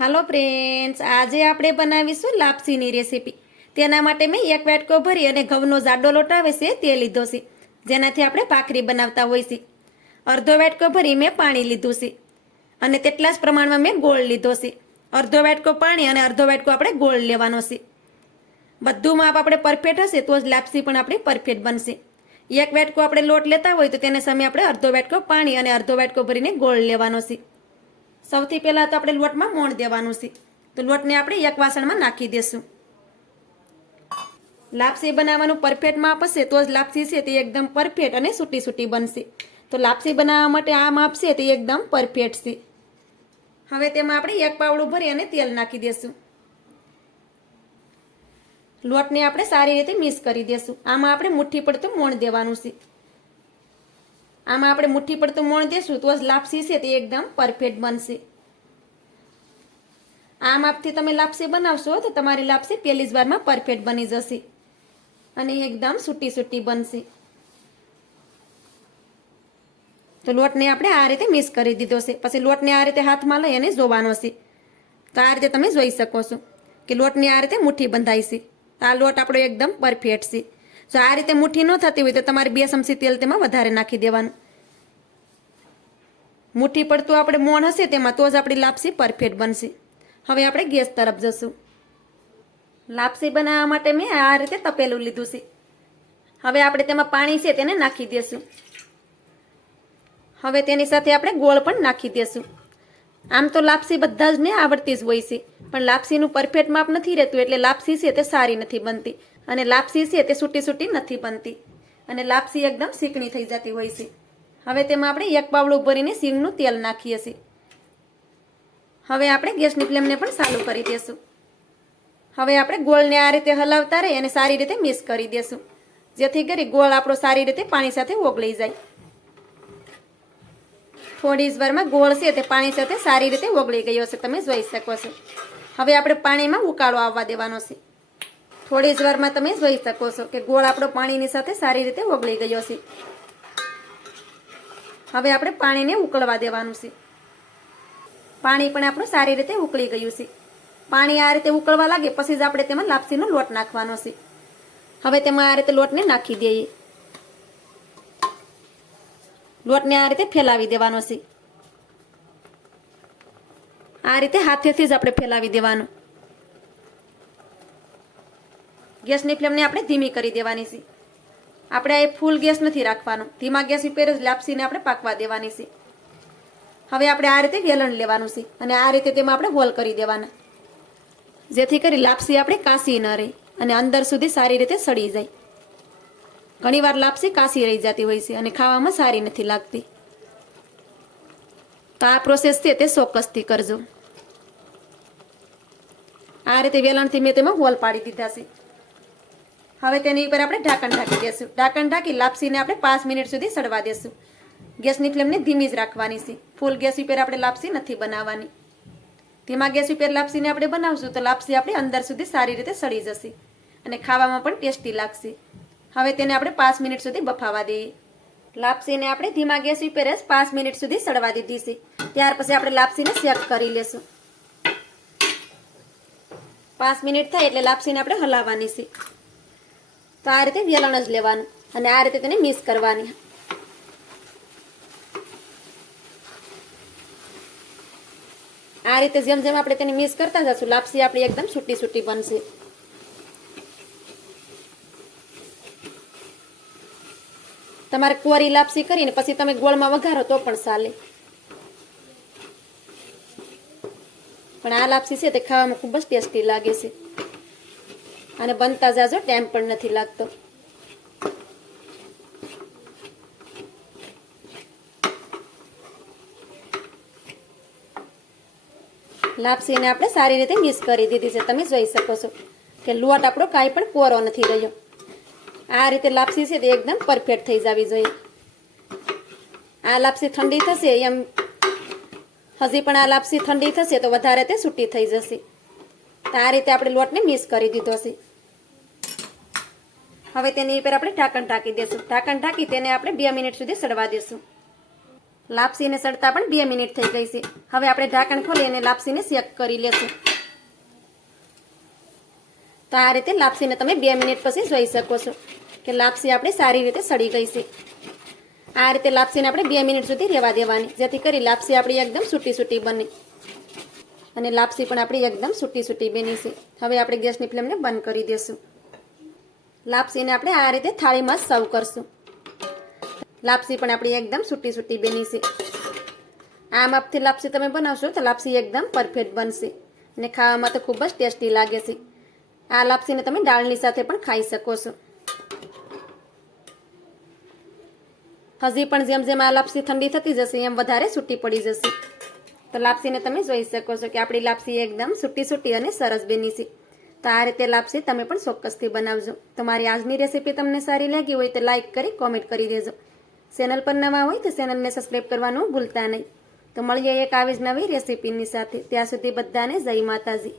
હાલો friends, આજે આપણે બનાવીશું લાપસીની રેસીપી. તેના માટે મેં એક વાટકો ભરી અને ઘઉંનો જાડો લોટ આવે છે તે લીધો છે, જેનાથી આપણે ભાખરી બનાવતા હોય છે. અડધો વાટકો ભરી મેં પાણી લીધું છે અને તેટલા જ પ્રમાણમાં મેં ગોળ લીધો છે. અડધો વાટકો પાણી અને અડધો વાટકો આપણે ગોળ લેવાનો છે. બધું માપ આપણે પરફેક્ટ હશે તો જ લાપસી પણ આપણી પરફેક્ટ બનશે. એક વાટકો આપણે લોટ લેતા હોય તો તેને સામે આપણે અડધો વાટકો પાણી અને અડધો વાટકો ભરીને ગોળ લેવાનો છે. સૌથી પહેલાં તો આપણે લોટમાં મોણ દેવાનું છે. તો લોટને આપણે એક વાસણમાં નાખી દેશું. લાપસી બનાવવાનું પરફેક્ટ માપ હશે તો જ લાપસી છે તે એકદમ પરફેક્ટ અને સૂટી સૂટી બનશે. તો લાપસી બનાવવા માટે આ માપ છે તે એકદમ પરફેક્ટ છે. હવે તેમાં આપણે એક પાવડું ભરી અને તેલ નાખી દેશું. લોટને આપણે સારી રીતે મિક્સ કરી દેશું. આમાં આપણે મુઠ્ઠી પડતું મોણ દેવાનું છે. આમાં આપણે મુઠ્ઠી પડતું મોણ દેશું તો જ લાપસી છે તે એકદમ પરફેક્ટ બનશે. આ માપથી તમે લાપસી બનાવશો તો તમારી લાપસી પહેલી જ વારમાં પરફેક્ટ બની જશે અને એકદમ સૂટી સૂટી બનશે. તો લોટને આપણે આ રીતે મિક્સ કરી દીધો છે. પછી લોટને આ રીતે હાથમાં લઈ અને જોવાનો છે. તો આ રીતે તમે જોઈ શકો છો કે લોટની આ રીતે મુઠ્ઠી બંધાય છે. આ લોટ આપણો એકદમ પરફેક્ટ છે. જો આ રીતે મુઠ્ઠી ન થતી હોય તો તમારે 2 ચમચી તેલ તેમાં વધારે નાખી દેવાનું. મુઠ્ઠી પડતું આપણે મોણ હશે તેમાં તો જ આપણી લાપસી પરફેક્ટ બનશે. હવે આપણે ગેસ તરફ જશું. લાપસી બનાવવા માટે મેં આ રીતે તપેલું લીધું છે. હવે આપણે તેમાં પાણી છે તેને નાખી દેશું. હવે તેની સાથે આપણે ગોળ પણ નાખી દેશું. આમ તો લાપસી બધા જ ને આવડતી જ હોય છે, પણ લાપસીનું પરફેક્ટ માપ નથી રહેતું એટલે લાપસી છે તે સારી નથી બનતી અને લાપસી છે તે સૂટી સૂટી નથી બનતી અને લાપસી એકદમ ચીકણી થઈ જતી હોય છે. હવે તેમાં આપણે એક પાવડું ભરીને સિંગનું તેલ નાખીએ છીએ. હવે આપણે ગેસની ફ્લેમને પણ ચાલુ કરી દેશું. હવે આપણે ગોળને આ રીતે હલાવતા રહી અને સારી રીતે મિક્સ કરી દેશું, જેથી કરી ગોળ આપણો સારી રીતે પાણી સાથે ઓગળી જાય. થોડી જ વારમાં ગોળ છે તે પાણી સાથે સારી રીતે ઓગળી ગયો છે, તમે જોઈ શકો છો. હવે આપણે પાણીમાં ઉકાળો આવવા દેવાનો છે. થોડી જ વારમાં તમે જોઈ શકો છો કે ગોળ આપણો પાણીની સાથે સારી રીતે ઓગળી ગયો છે. હવે આપણે પાણીને ઉકળવા દેવાનું છે. પાણી પણ આપણું સારી રીતે ઉકળી ગયું છે. પાણી આ રીતે ઉકળવા લાગે પછી જ આપણે તેમાં લાપસીનો લોટ નાખવાનો છે. હવે તેમાં આ રીતે લોટને નાખી દઈએ. લોટને આ રીતે ફેલાવી દેવાનો છે. આ રીતે હાથેથી જ આપણે ફેલાવી દેવાનો. ગેસની ફ્લેમને આપણે ધીમી કરી દેવાની છે. આપણે આ ફૂલ ગેસ નથી રાખવાનો, ધીમા ગેસ ઉપર જ લાપસીને આપણે પાકવા દેવાની છે. હવે આપણે આ રીતે વેલણ લેવાનું છે અને આ રીતે તેમાં આપણે હોલ કરી દેવાના, જેથી કરી લાપસી આપણે કાસી ન રહે અને અંદર સુધી સારી રીતે સડી જાય. ઘણીવાર લાપસી કાસી રહી જતી હોય છે અને ખાવામાં સારી નથી લાગતી. તો આ પ્રોસેસ છે તે ચોક્કસથી કરજો. આ રીતે વેલણથી મેં તેમાં હોલ પાડી દીધા છે. હવે તેની ઉપર આપણે ઢાંકણ ઢાંકી દેશું. ઢાંકણ ઢાંકી લાપસીને આપણે 5 મિનિટ સુધી સડવા દેશું. ગેસની ફ્લેમને ધીમી જ રાખવાની છે. ફૂલ ગેસ ઉપર આપણે લાપસી નથી બનાવવાની. ધીમા ગેસ ઉપર લાપસીને આપણે બનાવશું તો લાપસી આપણી અંદર સુધી સારી રીતે સડી જશે અને ખાવામાં પણ ટેસ્ટી લાગશે. હવે તેને આપણે 5 મિનિટ સુધી બફાવા દઈએ. લાપસીને આપણે ધીમા ગેસ ઉપર જ 5 મિનિટ સુધી સડવા દીધી છે. ત્યાર પછી આપણે લાપસીને શેક કરી લેશું. 5 મિનિટ થાય એટલે લાપસીને આપણે હલાવવાની છે. તો આ રીતે વેલણ જ લેવાનું અને આ રીતે તેને મિક્સ કરવાની. આ રીતે જેમ જેમ આપણે તેને મિક્સ કરતા જશું લાપસી આપણી એકદમ સૂટી સૂટી બનશે. તમારે કોરી લાપસી કરીને પછી તમે ગોળમાં વઘારો તો પણ ચાલે, પણ આ લાપસી છે તે ખાવામાં ખૂબ જ ટેસ્ટી લાગે છે અને બનતા જાજો ટાઈમ પણ નથી લાગતો. લાપસીને આપણે સારી રીતે મિક્સ કરી દીધી છે. તમે જોઈ શકો છો કે લોટ આપણો કાંઈ પણ કોરો નથી રહ્યો. આ રીતે લાપસી છે તે એકદમ પરફેક્ટ થઈ જવી જોઈએ. આ લાપસી ઠંડી થશે એમ હજી પણ આ લાપસી ઠંડી થશે તો વધારે તે સૂટી થઈ જશે. તો આ રીતે આપણે લોટને મિક્સ કરી દીધો છે. હવે તેની ઉપર આપણે ઢાંકણ ઢાંકી દેશું. ઢાંકણ ઢાંકી તેને આપણે 2 મિનિટ સુધી સડવા દેશું. લાપસીને સડતા પણ 2 મિનિટ થઈ ગઈ છે. હવે આપણે ઢાંકણ ખોલી અને લાપસીને શેક કરી લેશું. તો આ રીતે લાપસીને તમે 2 મિનિટ પછી જોઈ શકો છો કે લાપસી આપણી સારી રીતે સડી ગઈ છે. આ રીતે લાપસીને આપણે 2 મિનિટ સુધી રહેવા દેવાની, જેથી કરી લાપસી આપણી એકદમ સૂટી સૂટી બને. અને લાપસી પણ આપણી એકદમ સૂટી સૂટી બની છે. હવે આપણે ગેસની ફ્લેમને બંધ કરી દેશું. લાપસીને આપણે આ રીતે થાળીમાં સર્વ કરશું. લાપસી પણ આપણી એકદમ સૂટી સૂટી બની છે. આ માપથી લાપસી તમે બનાવશો તો લાપસી એકદમ પરફેક્ટ બનશે અને ખાવામાં તો ખૂબ જ ટેસ્ટી લાગે છે. આ લાપસીને તમે દાળની સાથે પણ ખાઈ શકો છો. હજી પણ જેમ જેમ આ લાપસી ઠંડી થતી જશે એમ વધારે સૂટી પડી જશે. તો લાપસીને તમે જોઈ શકો છો કે આપણી લાપસી એકદમ સૂટી સૂટી અને સરસ બની છે. તો આ રીતે લાપસી તમે પણ ચોક્કસથી બનાવજો. તમારી આજની રેસીપી તમને સારી લાગી હોય તો લાઈક કરી કોમેન્ટ કરી દેજો. ચેનલ પર નવા હોય તો ચેનલને સબસ્ક્રાઈબ કરવાનું ભૂલતા નહીં. તો મળીએ એક આવી જ નવી રેસીપીની સાથે. ત્યાં સુધી બધાને જય માતાજી.